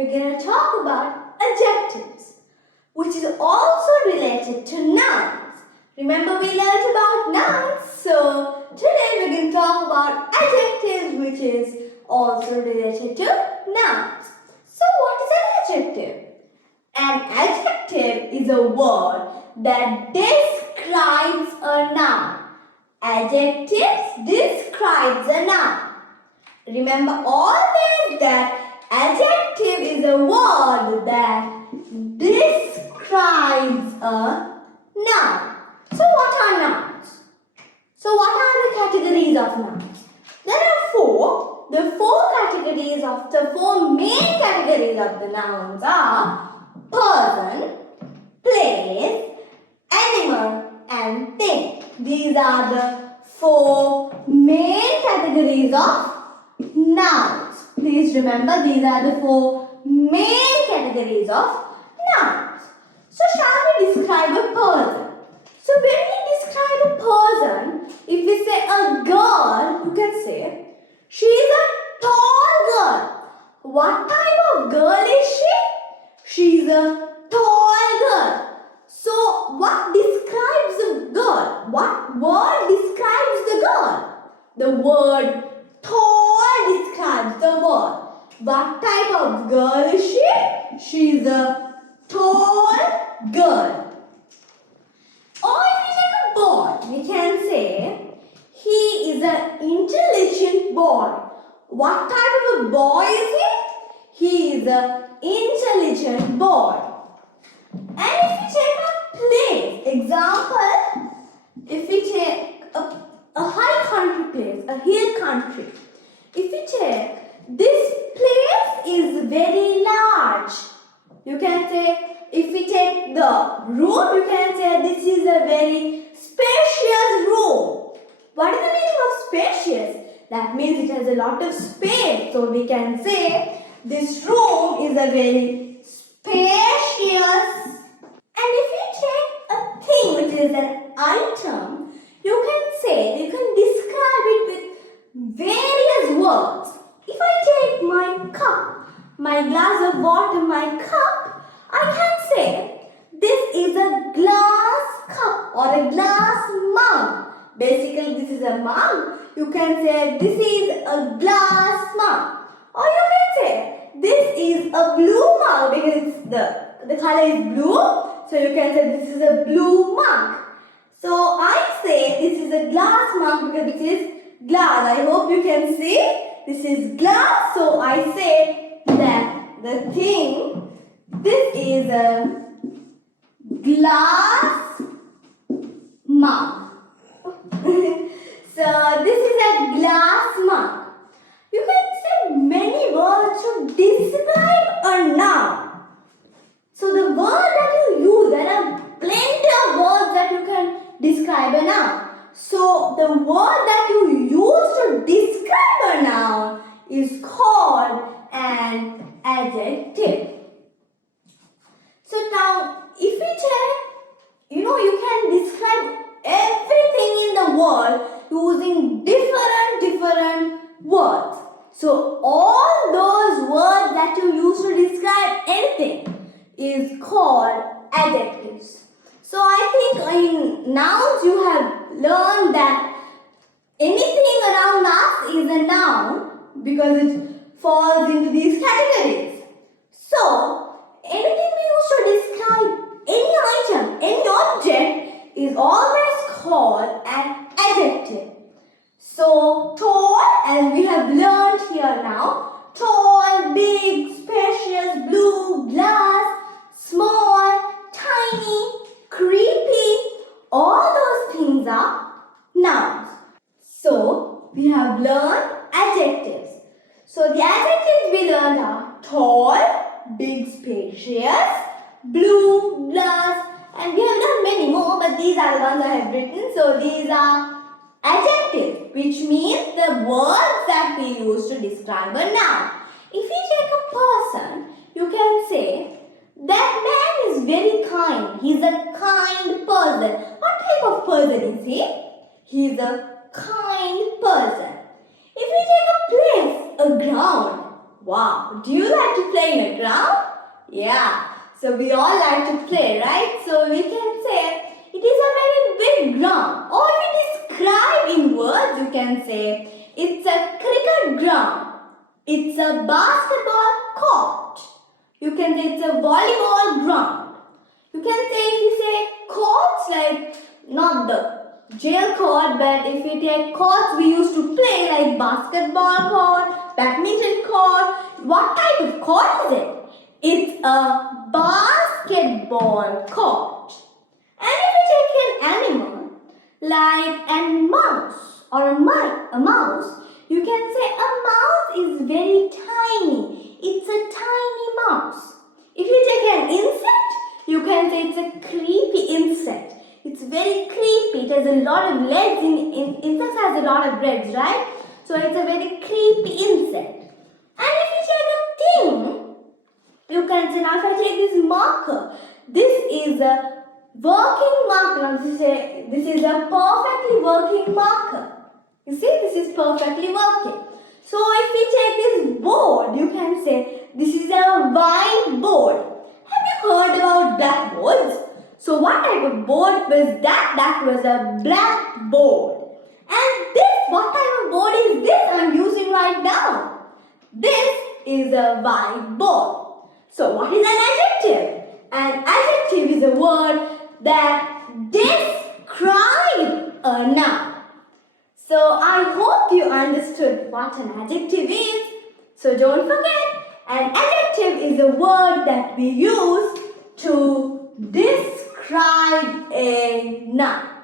we're going to talk about adjectives, which is also related to nouns. Remember we learned about nouns, so today we're going to talk about adjectives, which is also related to nouns. So what is an adjective? An adjective is a word that describes a noun. Adjectives describes a noun. Remember always that adjective is a word that describes a noun. So what are nouns? So what are the categories of nouns? There are four. The four main categories of the nouns are person, place, animal and thing. These are the four main categories of nouns. Please remember, these are the four main categories of nouns. So shall we describe a person? So when we describe a person, if we say a girl, you can say she is a tall girl. What type of girl is she? She is a tall girl. So what describes the girl? What word describes the girl? The word tall describes the word. What type of girl is she? She is a tall girl. Or if we take a boy, we can say he is an intelligent boy. What type of a boy is he? He is an intelligent boy. And if we take a place, example, if we take a high country place, a hill country, if we take this place is very large, you can say, if we take the room, you can say this is a very spacious room. What is the meaning of spacious? That means it has a lot of space. So we can say this room is a very spacious. And if you take a thing which is an item, you can describe it with various words. If I take my cup, my glass of water, my cup, I can say this is a glass cup or a glass mug. Basically this is a mug. You can say this is a glass mug. Or you can say this is a blue mug because the color is blue. So you can say this is a blue mug. So I say this is a glass mug because this is glass. I hope you can see. This is glass. So I say that the thing, this is a glass mug. So this is a glass mug. You can say many words to describe a noun. So the word that you use, there are plenty of words that you can describe a noun. So the word that you use to describe a noun is called an adjective. So now if we check, you can describe everything in the world using different words. So all those words that you use to describe anything is called adjectives. So I think in nouns you have learned that anything around us is a noun because it falls into these categories. So anything we use to describe any item, any object is always called an adjective. So tall, as we have learned here now, tall, big, spacious, blue, glass, small, tiny, creepy, all those things are nouns. So we have learned adjectives. So the adjectives we learned are tall, big, spacious, blue, glass, and we have learned many more, but these are the ones I have written. So these are adjectives, which means the words that we use to describe a noun. If we take a person, you can say, that man is very kind. He is a kind person. What type of person is he? He is a kind person. If we take a place, a ground, Wow, do you like to play in a ground? Yeah, so we all like to play, right? So we can say it is a very big ground. Or if it is described in words, you can say it's a cricket ground. It's a basketball court. You can say it's a volleyball ground. You can say if you say courts, like not the jail court, but if we take courts we used to play like basketball court, badminton court. What type of court is it? It's a basketball court. And if you take an animal like a mouse or a mouse, you can say a mouse is very tiny. It's a tiny mouse. If you take an insect, you can say it's a creepy insect. It's very creepy. It has a lot of legs. Insects has a lot of legs, right? So it's a very creepy insect. And if you take a thing, you can say, now if I take this marker, this is a working marker. Now this is a perfectly working marker. You see, this is perfectly working. So if we take this board, you can say this is a whiteboard. Have you heard about blackboards? So what type of board was that? That was a blackboard. And this, what type of board is this I'm using right now? This is a whiteboard. So what is an adjective? An adjective is a word that describes a noun. So I hope you understood what an adjective is. So don't forget, an adjective is a word that we use to describe a noun.